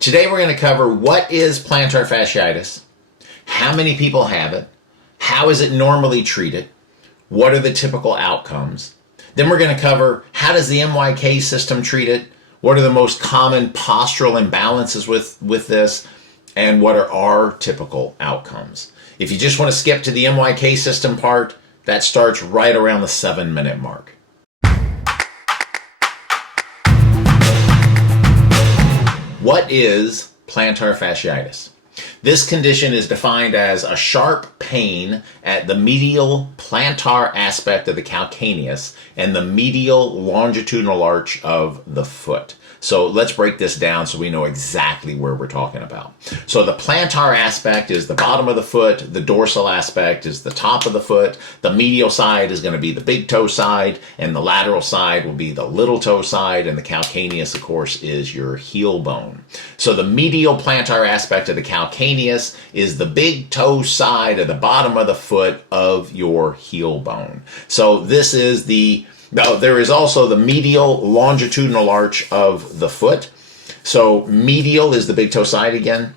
Today we're going to cover what is plantar fasciitis, how many people have it, how is it normally treated, what are the typical outcomes. Then we're going to cover how does the MYK system treat it, what are the most common postural imbalances with this, and what are our typical outcomes. If you just want to skip to the MYK system part, that starts right around the 7-minute mark. What is plantar fasciitis? This condition is defined as a sharp pain at the medial plantar aspect of the calcaneus and the medial longitudinal arch of the foot. So let's break this down so we know exactly where we're talking about. So the plantar aspect is the bottom of the foot, the dorsal aspect is the top of the foot, the medial side is going to be the big toe side, and the lateral side will be the little toe side, and the calcaneus, of course, is your heel bone. So the medial plantar aspect of the calcaneus is the big toe side of the bottom of the foot of your heel bone. So this is there is also the medial longitudinal arch of the foot. So medial is the big toe side again.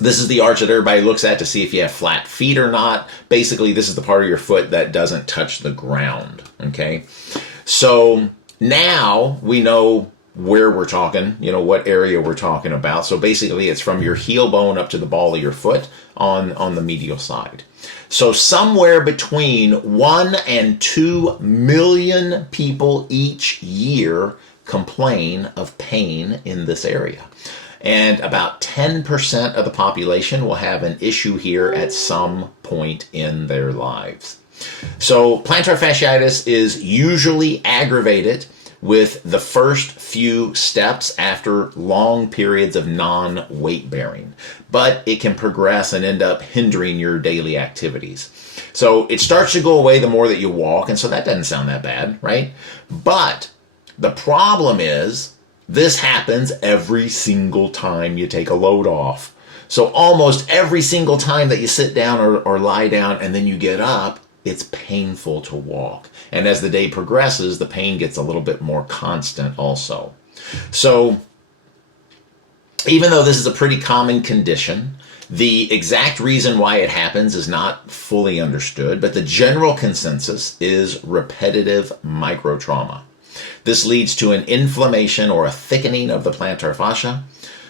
This is the arch that everybody looks at to see if you have flat feet or not. Basically, this is the part of your foot that doesn't touch the ground, okay? So now we know where we're talking, what area we're talking about. So basically, it's from your heel bone up to the ball of your foot on the medial side. So somewhere between 1 and 2 million people each year complain of pain in this area. And about 10% of the population will have an issue here at some point in their lives. So plantar fasciitis is usually aggravated with the first few steps after long periods of non-weight bearing. But it can progress and end up hindering your daily activities. So it starts to go away the more that you walk, and so that doesn't sound that bad, right? But the problem is this happens every single time you take a load off. So almost every single time that you sit down or lie down and then you get up, it's painful to walk. And as the day progresses, the pain gets a little bit more constant also. So even though this is a pretty common condition, the exact reason why it happens is not fully understood, but the general consensus is repetitive microtrauma. This leads to an inflammation or a thickening of the plantar fascia.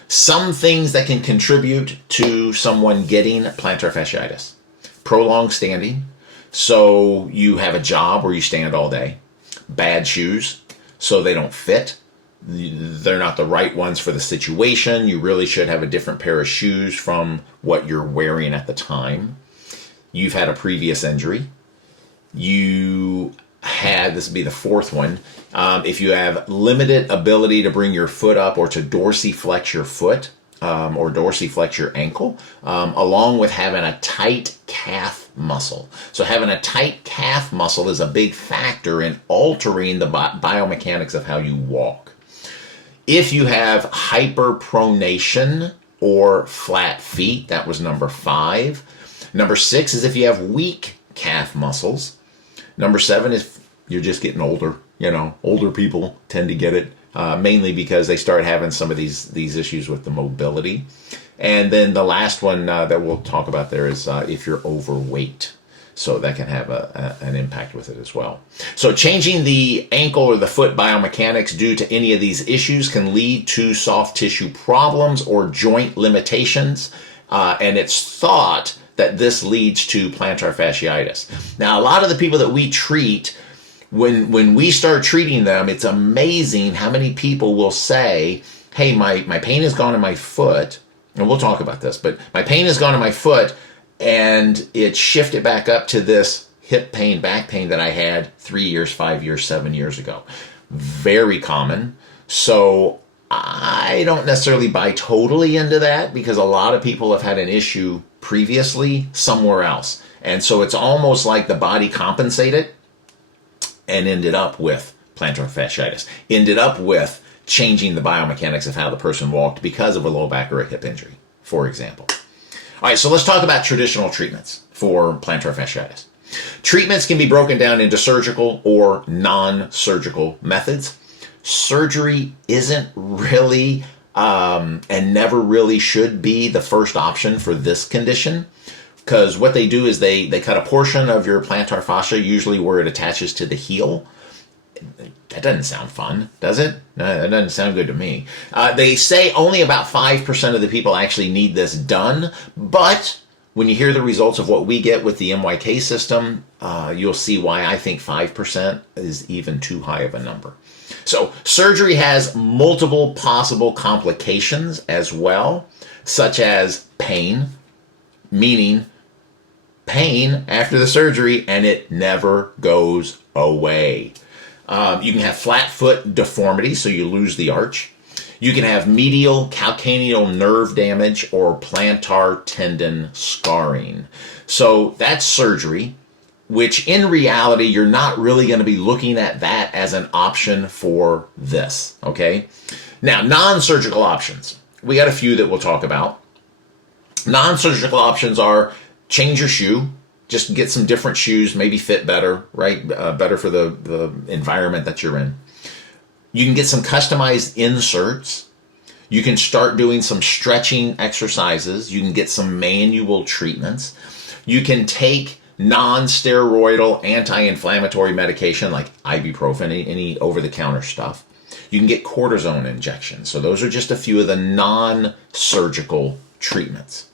Some things that can contribute to someone getting plantar fasciitis: prolonged standing. So you have a job where you stand all day. Bad shoes, so they don't fit. They're not the right ones for the situation. You really should have a different pair of shoes from what you're wearing at the time. You've had a previous injury. This would be the fourth one. If you have limited ability to bring your foot up or to dorsiflex your foot or dorsiflex your ankle, along with having a tight calf muscle. So having a tight calf muscle is a big factor in altering the biomechanics of how you walk. If you have hyperpronation or flat feet, that was number 5. Number 6 is if you have weak calf muscles. Number 7 is you're just getting older. Older people tend to get it, mainly because they start having some of these issues with the mobility. And then the last one that we'll talk about there is if you're overweight. So that can have an impact with it as well. So changing the ankle or the foot biomechanics due to any of these issues can lead to soft tissue problems or joint limitations. And it's thought that this leads to plantar fasciitis. Now, a lot of the people that we treat, when we start treating them, it's amazing how many people will say, hey, my pain has gone in my foot, and we'll talk about this, but my pain has gone in my foot, and it shifted back up to this hip pain, back pain that I had 3 years, 5 years, 7 years ago. Very common. So I don't necessarily buy totally into that because a lot of people have had an issue previously somewhere else. And so it's almost like the body compensated and ended up with plantar fasciitis, ended up with changing the biomechanics of how the person walked because of a low back or a hip injury, for example. All right, so let's talk about traditional treatments for plantar fasciitis. Treatments can be broken down into surgical or non-surgical methods. Surgery isn't really and never really should be the first option for this condition. Because what they do is they cut a portion of your plantar fascia, usually where it attaches to the heel. That doesn't sound fun, does it? No, that doesn't sound good to me. They say only about 5% of the people actually need this done, but when you hear the results of what we get with the MYK system, you'll see why I think 5% is even too high of a number. So surgery has multiple possible complications as well, such as pain, meaning pain after the surgery and it never goes away. You can have flat foot deformity, so you lose the arch. You can have medial calcaneal nerve damage or plantar tendon scarring. So that's surgery, which in reality, you're not really going to be looking at that as an option for this, okay? Now, non-surgical options. We got a few that we'll talk about. Non-surgical options are change your shoe, just get some different shoes, maybe fit better, right? Better for the environment that you're in. You can get some customized inserts. You can start doing some stretching exercises. You can get some manual treatments. You can take non-steroidal anti-inflammatory medication like ibuprofen, any over-the-counter stuff. You can get cortisone injections. So those are just a few of the non-surgical treatments.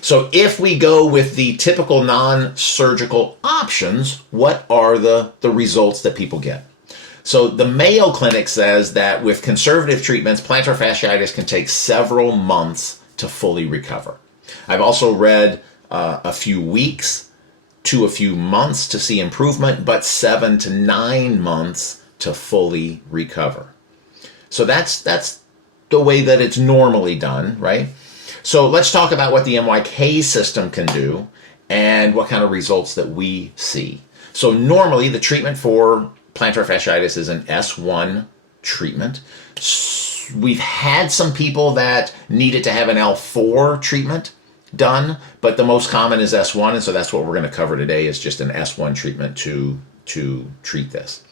So if we go with the typical non-surgical options, what are the results that people get? So the Mayo Clinic says that with conservative treatments, plantar fasciitis can take several months to fully recover. I've also read a few weeks to a few months to see improvement, but 7 to 9 months to fully recover. So that's the way that it's normally done, right? So let's talk about what the MYK system can do and what kind of results that we see. So normally the treatment for plantar fasciitis is an S1 treatment. We've had some people that needed to have an L4 treatment done, but the most common is S1, and so that's what we're going to cover today, is just an S1 treatment to treat this.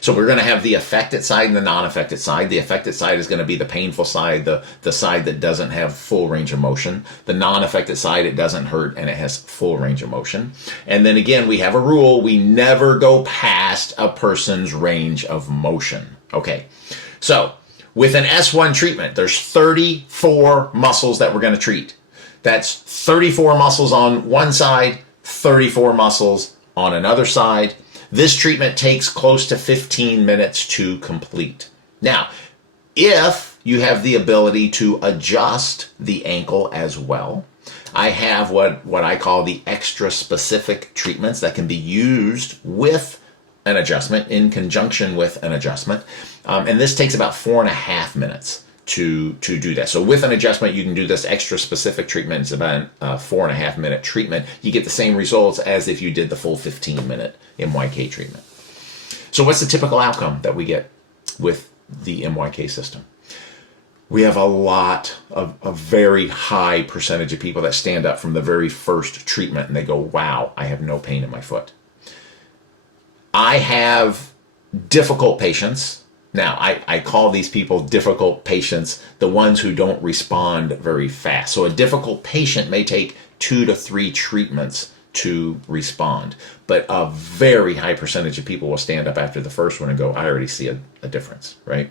So we're going to have the affected side and the non-affected side. The affected side is going to be the painful side, the side that doesn't have full range of motion. The non-affected side, it doesn't hurt and it has full range of motion. And then again, we have a rule. We never go past a person's range of motion. Okay, so with an S1 treatment, there's 34 muscles that we're going to treat. That's 34 muscles on one side, 34 muscles on another side. This treatment takes close to 15 minutes to complete. Now, if you have the ability to adjust the ankle as well, I have what I call the extra specific treatments that can be used with an adjustment, in conjunction with an adjustment. And this takes about 4.5 minutes to do that. So with an adjustment, you can do this extra specific treatment. It's about a 4.5 minute treatment. You get the same results as if you did the full 15-minute MYK treatment. So what's the typical outcome that we get with the MYK system? We have a very high percentage of people that stand up from the very first treatment and they go, wow, I have no pain in my foot. I have difficult patients. Now, I call these people difficult patients, the ones who don't respond very fast. So a difficult patient may take 2 to 3 treatments to respond. But a very high percentage of people will stand up after the first one and go, I already see a difference, right?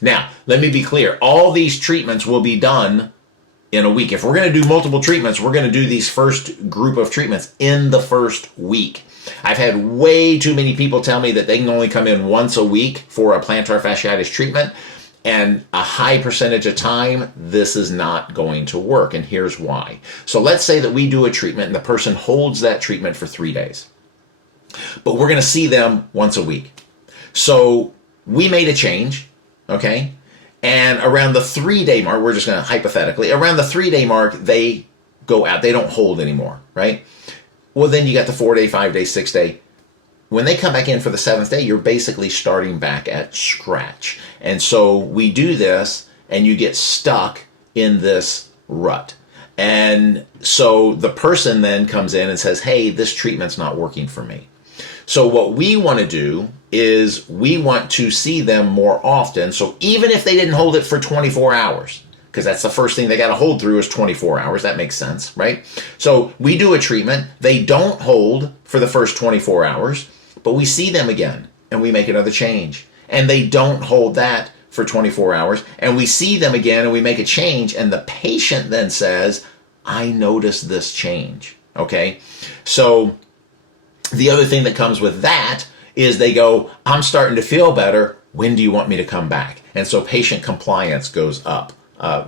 Now, let me be clear. All these treatments will be done in a week. If we're going to do multiple treatments, we're going to do these first group of treatments in the first week. I've had way too many people tell me that they can only come in once a week for a plantar fasciitis treatment, and a high percentage of time, this is not going to work, and here's why. So let's say that we do a treatment and the person holds that treatment for 3 days, but we're going to see them once a week. So we made a change, okay? And around the 3-day mark, we're just going to hypothetically, around the 3-day mark, they go out. They don't hold anymore, right? Well, then you got the 4-day, 5-day, 6-day. When they come back in for the 7th day, you're basically starting back at scratch. And so we do this, and you get stuck in this rut. And so the person then comes in and says, hey, this treatment's not working for me. So what we want to do is we want to see them more often. So even if they didn't hold it for 24 hours, because that's the first thing they got to hold through is 24 hours. That makes sense, right? So we do a treatment. They don't hold for the first 24 hours, but we see them again and we make another change. And they don't hold that for 24 hours, and we see them again and we make a change, and the patient then says, I noticed this change. Okay? So the other thing that comes with that is they go, I'm starting to feel better. When do you want me to come back? And so patient compliance goes up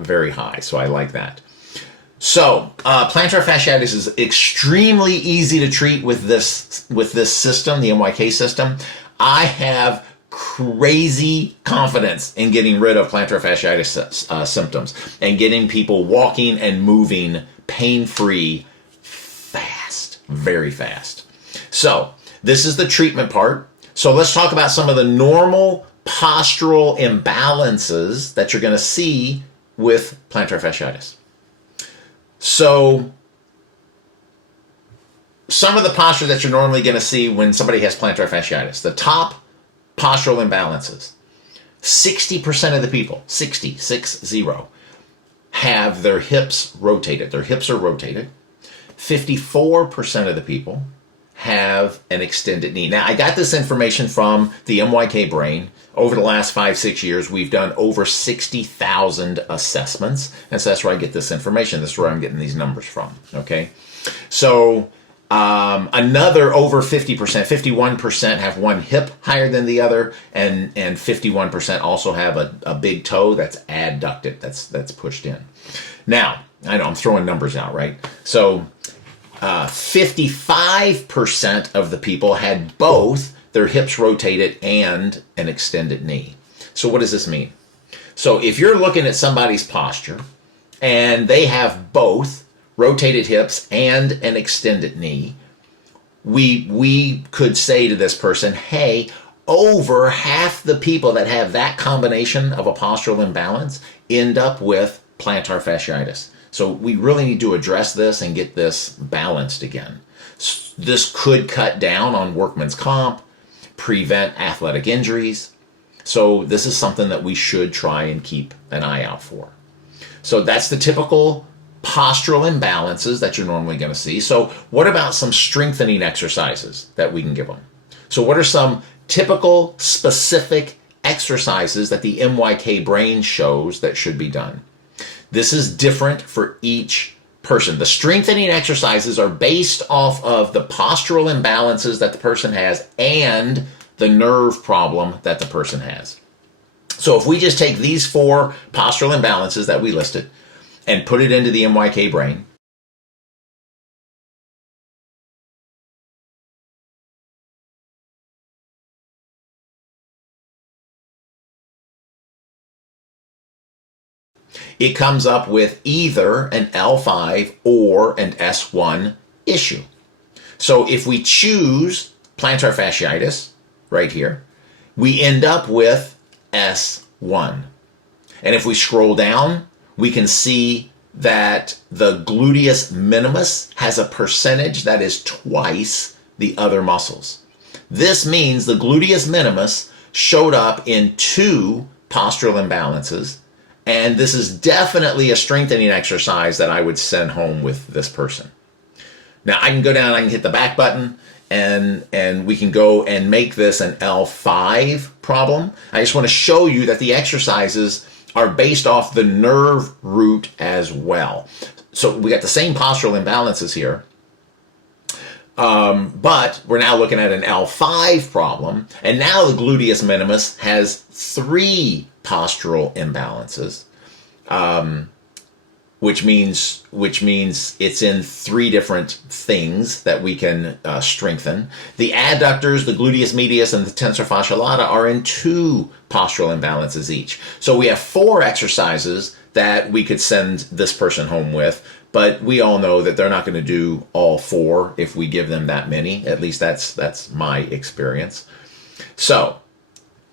very high. So I like that. So plantar fasciitis is extremely easy to treat with this system, the MYK system. I have crazy confidence in getting rid of plantar fasciitis symptoms and getting people walking and moving pain-free fast, very fast. So this is the treatment part. So let's talk about some of the normal postural imbalances that you're going to see with plantar fasciitis. So some of the posture that you're normally going to see when somebody has plantar fasciitis, the top postural imbalances. 60% of the people, 60, have their hips rotated. Their hips are rotated. 54% of the people have an extended knee. Now, I got this information from the MYK brain. Over the last 5-6 years, we've done over 60,000 assessments. And so that's where I get this information. This is where I'm getting these numbers from. Okay. So another over 50%, 51% have one hip higher than the other, and 51% also have a big toe that's adducted, that's pushed in. Now, I know I'm throwing numbers out, right? So 55% of the people had both their hips rotated and an extended knee. So what does this mean? So if you're looking at somebody's posture and they have both rotated hips and an extended knee, we could say to this person, hey, over half the people that have that combination of a postural imbalance end up with plantar fasciitis. So we really need to address this and get this balanced again. This could cut down on workman's comp, prevent athletic injuries. So this is something that we should try and keep an eye out for. So that's the typical postural imbalances that you're normally going to see. So what about some strengthening exercises that we can give them? So what are some typical specific exercises that the MYK brain shows that should be done? This is different for each person. The strengthening exercises are based off of the postural imbalances that the person has and the nerve problem that the person has. So if we just take these 4 postural imbalances that we listed and put it into the MYK brain, it comes up with either an L5 or an S1 issue. So if we choose plantar fasciitis right here, we end up with S1. And if we scroll down, we can see that the gluteus minimus has a percentage that is twice the other muscles. This means the gluteus minimus showed up in 2 postural imbalances, and this is definitely a strengthening exercise that I would send home with this person. Now I can go down, I can hit the back button, and we can go and make this an L5 problem. I just want to show you that the exercises are based off the nerve root as well. So we got the same postural imbalances here, but we're now looking at an L5 problem, and now the gluteus minimus has 3 postural imbalances, which means it's in 3 different things that we can strengthen. The adductors, the gluteus medius, and the tensor fascia lata are in 2 postural imbalances each. So we have 4 exercises that we could send this person home with, but we all know that they're not going to do all 4 if we give them that many. At least that's my experience. So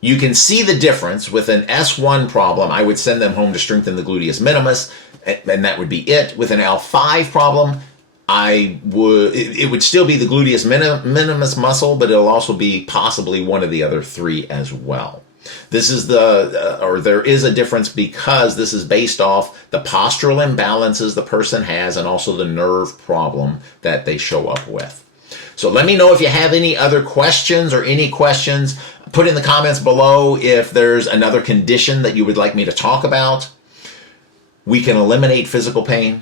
you can see the difference. With an S1 problem, I would send them home to strengthen the gluteus minimus, and that would be it. With an L5 problem, it would still be the gluteus minimus muscle, but it'll also be possibly one of the other 3 as well. This is there is a difference because this is based off the postural imbalances the person has and also the nerve problem that they show up with. So let me know if you have any other questions or any questions. Put in the comments below if there's another condition that you would like me to talk about. We can eliminate physical pain.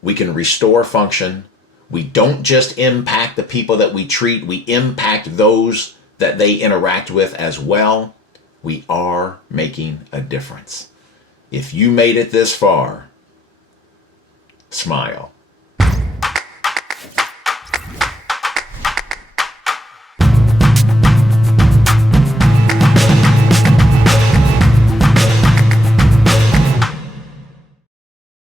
We can restore function. We don't just impact the people that we treat. We impact those that they interact with as well. We are making a difference. If you made it this far, smile.